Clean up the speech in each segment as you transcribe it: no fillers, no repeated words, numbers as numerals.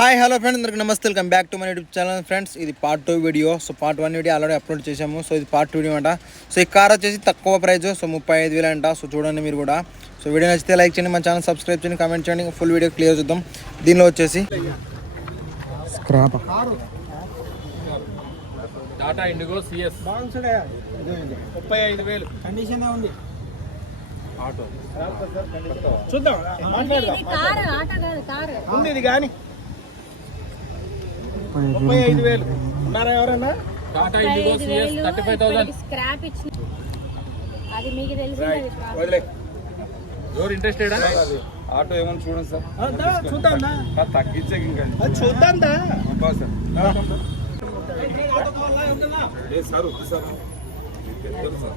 Hi hello friends, అందరికి నమస్తే. Welcome back to my YouTube channel. Friends, ఇది part 2 video. So part 1 video already upload చేసాము. So ఇది part 2 video అంట. So ఈ కార్ వచ్చేసి తక్కువ ప్రైస్, సో 35,000 అంట. సో చూడండి మీరు కూడా. సో వీడియో నచ్చితే లైక్ చేయండి, మన ఛానల్ సబ్స్క్రైబ్ చేయండి, కామెంట్ చేయండి. ఫుల్ వీడియో క్లియర్ చూద్దాం. దీనిలో వచ్చేసి scrap Tata IndiGo CS 35,000 condition ఉంది. ఆటో చూద్దాం, ఉంది ఇది కానీ 35,000 ఉన్నారా ఎవరన్నా? టాటా ఇండిగో సిఎస్ 35,000 స్క్రాప్ ఇచ్చి అది మీకు తెలిసి వదిలే. ఎవరు ఇంట్రెస్టెడ్? ఆటో ఏమని చూడండి సార్, చూద్దాం తగ్గించే ఇంకా చూద్దాం సార్. లేదు సార్, వద్దు సార్, పెద్దలు సార్.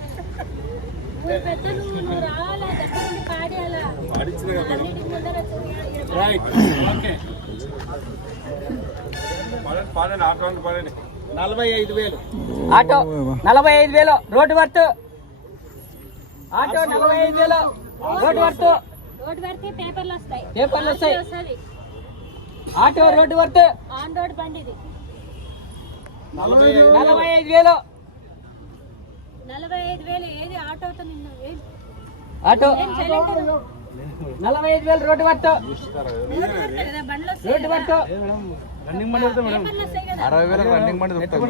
పాడండి ఆటో అంటే పాడండి. 45,000 auto 45,000 road worth. Auto 45,000 road worth. పేపర్లు వస్తాయి. Auto road worth. On road బండి ఇది 45,000. 45,000 ఏది ఆటోతో నిన్న auto 45,000 road worth. Road worth. Running బండి దొరుకుతాయి మేడం. 60,000 రన్నింగ్ బండి దొరుకుతాయి.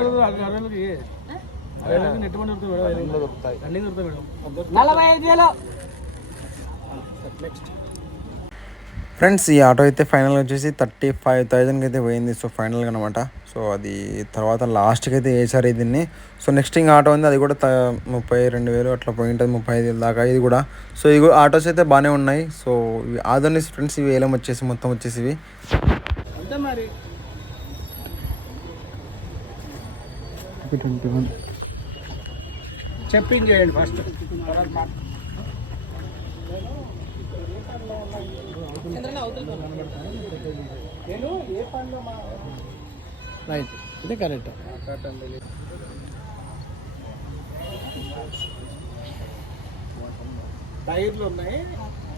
45,000. ఫ్రెండ్స్, ఈ ఆటో అయితే ఫైనల్గా వచ్చేసి 35,000కి అయితే పోయింది. సో ఫైనల్గా అనమాట. సో అది తర్వాత లాస్ట్కి అయితే వేసారు దీన్ని. సో నెక్స్ట్ ఇంకా ఆటో ఉంది, అది కూడా 32,000 అట్లా పోయి ఉంటుంది, 35,000 దాకా ఇది కూడా. సో ఇది ఆటోస్ అయితే బాగానే ఉన్నాయి. సో ఇవి ఆధోనిస్ ఫ్రెండ్స్, ఇవి ఏలం వచ్చేసి మొత్తం వచ్చేసి ఇవి అంతే మరి. 21 చెప్పింగ్ చేయండి ఫస్ట్. రైట్, ఇదే కరెక్ట్. టైర్లు ఉన్నాయి.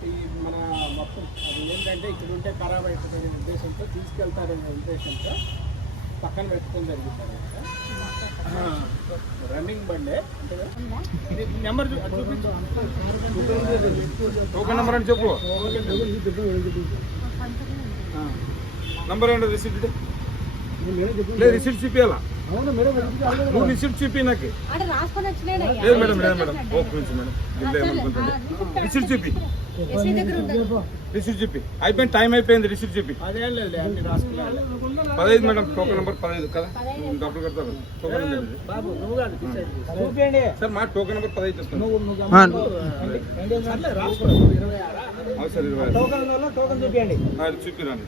ఈ మన మొత్తం అది ఏంటంటే ఇక్కడ ఉంటే ఖరాబ్ అయిపోతుంది ఉద్దేశంతో తీసుకెళ్తారనే ఉద్దేశంతో పక్కన పెట్టుకుని జరుగుతారు. రన్నింగ్ బండే ఇది నెంబర్ చూపించు. టోకెన్ నెంబర్ అని చెప్పు. నంబర్ ఏంటో రిసీప్ట్ లేదు, రిసీప్ట్ చూపించాలా? నువ్వు రిసీప్ట్ చూపి నాకు. లేదు మేడం, లేదు మేడం, ఓకే మేడం, రిసీప్ట్ చూపి. రిసీప్ట్ చూపి. అయిపోయింది, టైం అయిపోయింది. రిసీప్ట్ చూపి. 15 మేడం, టోకెన్ నెంబర్ 15 కదా. డబ్బులు కడతారు. టోకెన్ సార్, మా టోకెన్ నెంబర్ 15 వస్తుంది. చూపిరండి.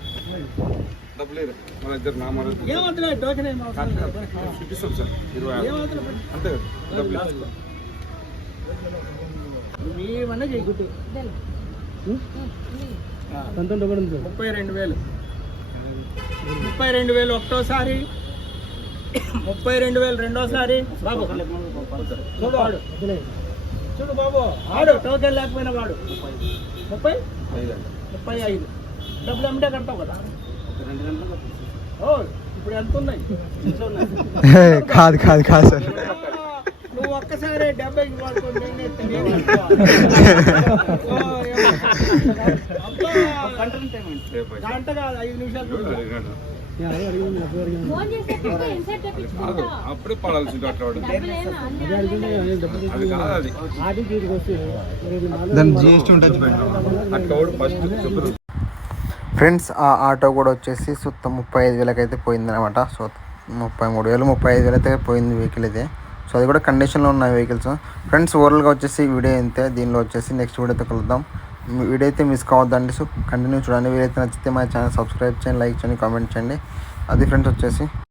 డబ్బులు మన ఇద్దరు నామాలు చూపిస్తాం సార్. 20 అంతే కదా. డబ్బులు 32,000 ఒకటోసారి, 32,000 రెండోసారి. బాబు చూడు బాబు, ఆడు టోకెన్ లేకపోయినా వాడు 35 డబ్బులు అమ్మితే కడతావు కదా. ఓ, ఇప్పుడు ఎంత ఉన్నాయి? కాదు సార్, నువ్వు ఒక్కసారి 70కి వాడుకుంటే గంట కాదు, 5 నిమిషాలు. అప్పుడే పడాల్సింది అట్లా. అది కాదు, అది GST ఉంటుంది అట్లా ఫస్ట్ చెప్పు. ఫ్రెండ్స్, ఆ ఆటో కూడా వచ్చేసి 35,000కి అయితే పోయిందనమాట. సో 33,000 35,000 అయితే పోయింది వెహికల్ అయితే. సో అది కూడా కండిషన్లో ఉన్నాయి వెహికల్స్. ఫ్రెండ్స్, ఓవరాల్గా వచ్చేసి వీడియో అయితే దీనిలో వచ్చేసి నెక్స్ట్ వీడియోతో కలుద్దాం. వీడియో అయితే మిస్ కావద్దండి. సో కంటిన్యూ చూడండి. వీడియో అయితే నచ్చితే మా ఛానల్ సబ్స్క్రైబ్ చేయండి, లైక్ చేయండి, కామెంట్ చేయండి. అది ఫ్రెండ్స్ వచ్చేసి